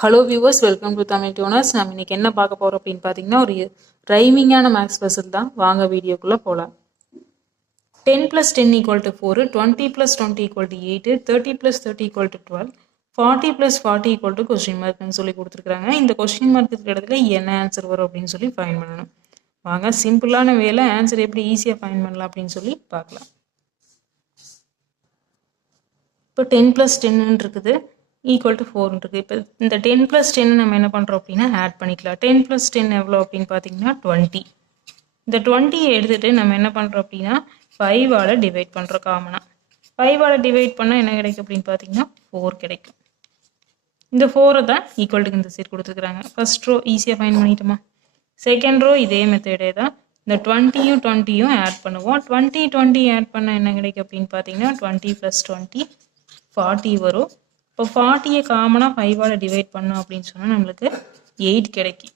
Hello viewers, welcome to Tamil tuners. நம்ம இன்னைக்கு என்ன பார்க்க போறோம் அப்படின்னு பார்த்தீங்கன்னா, ஒரு ரைமிங்கான மேக்ஸ் பசில் தான். வாங்க வீடியோக்குள்ள போகலாம். 10 + 10 = 4, 20 + 20 = 8, 30 + 30 = 12, 40 + 40 = கொஸ்டின் மார்க்னு சொல்லி கொடுத்துருக்காங்க. இந்த கொஸ்டின் மார்க் இருக்கிற இடத்துல என்ன ஆன்சர் வரும் அப்படின்னு சொல்லி ஃபைண்ட் பண்ணணும். வாங்க சிம்பிளான வேலை ஆன்சர் எப்படி ஈஸியாக ஃபைண்ட் பண்ணலாம் அப்படின்னு சொல்லி பார்க்கலாம். இப்போ 10 + 10 இருக்குது ஈக்குவல் டு 4 இருக்குது. இப்போ இந்த 10 + 10 நம்ம என்ன பண்ணுறோம் அப்படின்னா ஆட் பண்ணிக்கலாம். 10 + 10 எவ்வளோ அப்படின்னு பார்த்தீங்கன்னா 20. இந்த 20 எடுத்துகிட்டு நம்ம என்ன பண்ணுறோம் அப்படின்னா 5ஆல் டிவைட் பண்ணுறோம். காமனாக 5ஆல் டிவைட் பண்ணால் என்ன கிடைக்கும் அப்படின்னு பார்த்தீங்கன்னா 4 கிடைக்கும். இந்த 4 தான் ஈக்குவல் டு இந்த சைடு கொடுத்துருக்குறாங்க. ஃபர்ஸ்ட் ரோ ஈஸியாக ஃபைண்ட் பண்ணிட்டோமா? செகண்ட் ரோ இதே மெத்தடே தான். இந்த 20யும் 20யும் ஆட் பண்ணுவோம். 20 20 ஆட் பண்ணால் என்ன கிடைக்கும் அப்படின்னு பார்த்தீங்கன்னா 20 + 20 40 வரும். இப்போ 40யை காமனாக 5ஆல் டிவைட் பண்ணோம் அப்படின்னு சொன்னால் நம்மளுக்கு 8 கிடைக்கும்.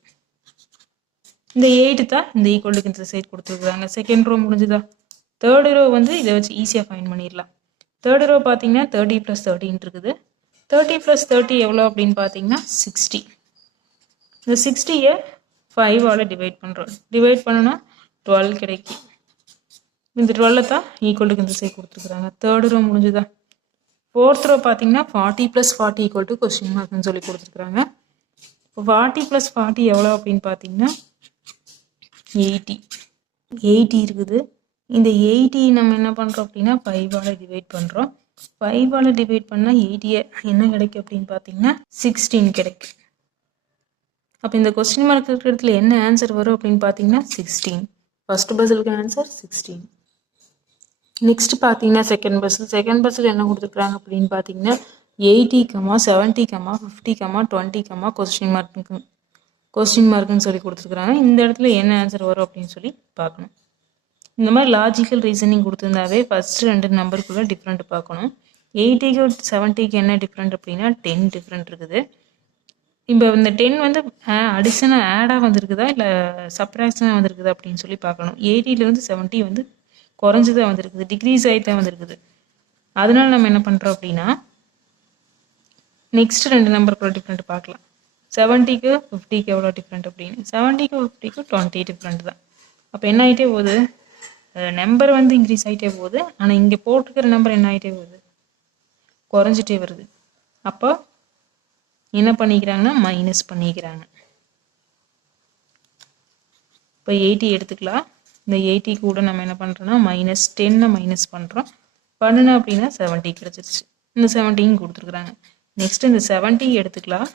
இந்த 8 தான் இந்த ஈக்குவலுக்கு இந்த சைட் கொடுத்துருக்குறாங்க. செகண்ட் ரோ முடிஞ்சுதா? தேர்டு ரோ வந்து இதை வச்சு ஈஸியாக ஃபைண்ட் பண்ணிடலாம். தேர்டு ரோ பார்த்தீங்கன்னா 30 + 13 இருக்குது. 30 + 30 எவ்வளோ அப்படின்னு பார்த்தீங்கன்னா 60. இந்த 60யை 5ஆல் டிவைட் பண்ணுறோம். டிவைட் பண்ணோன்னா 12 கிடைக்கும். இந்த 12 தான் ஈக்குவலுக்கு இந்த சைட் கொடுத்துருக்குறாங்க. தேர்டு ரோ முடிஞ்சுதா? ஃபோர்த் ரோ பார்த்தீங்கன்னா 40 + 40 = கொஸ்டின் மார்க்னு சொல்லி கொடுத்துருக்குறாங்க. இப்போ 40 + 40 எவ்வளோ அப்படின்னு பார்த்தீங்கன்னா 80 இருக்குது. இந்த 80 நம்ம என்ன பண்ணுறோம் அப்படின்னா 5ஆல் டிவைட் பண்ணுறோம். 5ஆல் டிவைட் பண்ணால் 80 என்ன கிடைக்கும் அப்படின்னு பார்த்தீங்கன்னா 16 கிடைக்கும். அப்போ இந்த கொஸ்டின் மார்க் இருக்கிற இடத்துல என்ன ஆன்சர் வரும் அப்படின்னு பார்த்தீங்கன்னா 16. ஃபர்ஸ்ட் பசிலுக்கு ஆன்சர் 16. நெக்ஸ்ட் பார்த்தீங்கன்னா செகண்ட் பஸ்ஸில் என்ன கொடுத்துருக்குறாங்க அப்படின்னு பார்த்தீங்கன்னா 80, 70, 50, 20, கொஸ்டின் மார்க்குன்னு சொல்லி கொடுத்துருக்குறாங்க. இந்த இடத்துல என்ன ஆன்சர் வரும் அப்படின்னு சொல்லி பார்க்கணும். இந்த மாதிரி லாஜிக்கல் ரீசனிங் கொடுத்துருந்தாவே ஃபர்ஸ்ட் 2 நம்பருக்குள்ள டிஃப்ரெண்ட் பார்க்கணும். 80க்கு 70க்கு என்ன டிஃப்ரெண்ட் அப்படின்னா 10 டிஃப்ரெண்ட் இருக்குது. இப்போ இந்த 10 வந்து அடிஷனாக ஆடாக வந்திருக்குதா இல்லை சப்ராக்ஷனாக வந்திருக்குதா அப்படின்னு சொல்லி பார்க்கணும். 80லேருந்து 70 வந்து குறைஞ்சுதான் வந்திருக்குது, டிக்ரீஸ் ஆகி தான் வந்திருக்குது. அதனால நம்ம என்ன பண்ணுறோம் அப்படின்னா நெக்ஸ்ட் 2 நம்பருக்குள்ள டிஃப்ரெண்ட் பார்க்கலாம். 70க்கு 50க்கு எவ்வளோ டிஃப்ரெண்ட் அப்படின்னு. 70க்கு 50க்கு 20 டிஃப்ரெண்ட் தான். அப்போ என்ன ஆகிட்டே போகுது, நம்பர் வந்து இன்க்ரீஸ் ஆகிட்டே போகுது. ஆனால் இங்கே போட்டிருக்கிற நம்பர் என்ன ஆகிட்டே போகுது, குறைஞ்சிட்டே வருது. அப்போ என்ன பண்ணிக்கிறாங்கன்னா மைனஸ் பண்ணிக்கிறாங்க. இப்போ 80 எடுத்துக்கலாம். இந்த 80 கூட நம்ம என்ன பண்ணுறோன்னா -10 மைனஸ் பண்ணுறோம். பண்ணுனா அப்படின்னா 70 கிடச்சிருச்சு. இந்த 70 கொடுத்துருக்குறாங்க. நெக்ஸ்ட் இந்த 70 எடுத்துக்கலாம்.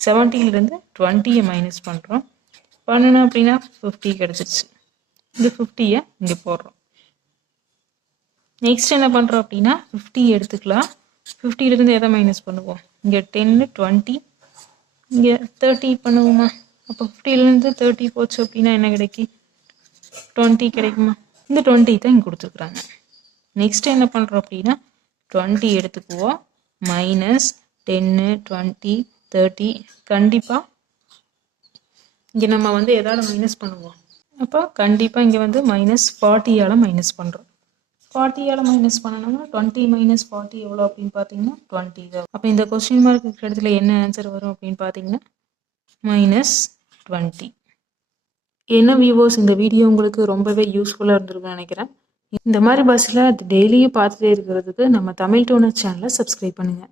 70லேருந்து 20யை மைனஸ் பண்ணுறோம். பண்ணுனா அப்படின்னா 50 கிடச்சிருச்சு. இந்த 50யை இங்கே போடுறோம். நெக்ஸ்ட் என்ன பண்ணுறோம் அப்படின்னா 50 எடுத்துக்கலாம். 50லேருந்து எதை மைனஸ் பண்ணுவோம்? இங்கே 10, 20, இங்கே 30 பண்ணுவோமா? அப்போ 50லேருந்து 30 போச்சு அப்படின்னா என்ன கிடைக்கும்? 20 கிடைக்குமா? இந்த 20 தான் இங்கே கொடுத்துருக்குறாங்க. நெக்ஸ்ட் என்ன பண்ணுறோம் அப்படின்னா 20 எடுத்துக்குவோம். -10, 20, 30 கண்டிப்பாக இங்கே நம்ம வந்து எதால் மைனஸ் பண்ணுவோம்? அப்போ கண்டிப்பாக இங்கே வந்து -40ஆல் மைனஸ் பண்ணுறோம். 40ஆல் மைனஸ் பண்ணணும்னா 20 - 40 எவ்வளோ அப்படின்னு பார்த்தீங்கன்னா 20 தான். அப்போ இந்த கொஸ்டின் மார்க் இருக்கிற இடத்துல என்ன ஆன்சர் வரும் அப்படின்னு பார்த்தீங்கன்னா -20. என்ன வியூவர்ஸ், இந்த வீடியோ உங்களுக்கு ரொம்பவே யூஸ்ஃபுல்லாக இருந்திருக்குன்னு நினைக்கிறேன். இந்த மாதிரி பஸ்ஸில் டெய்லியும் பார்த்துட்டே இருக்கிறதுக்கு நம்ம தமிழ் டியூனர் சேனலை சப்ஸ்கிரைப் பண்ணுங்கள்.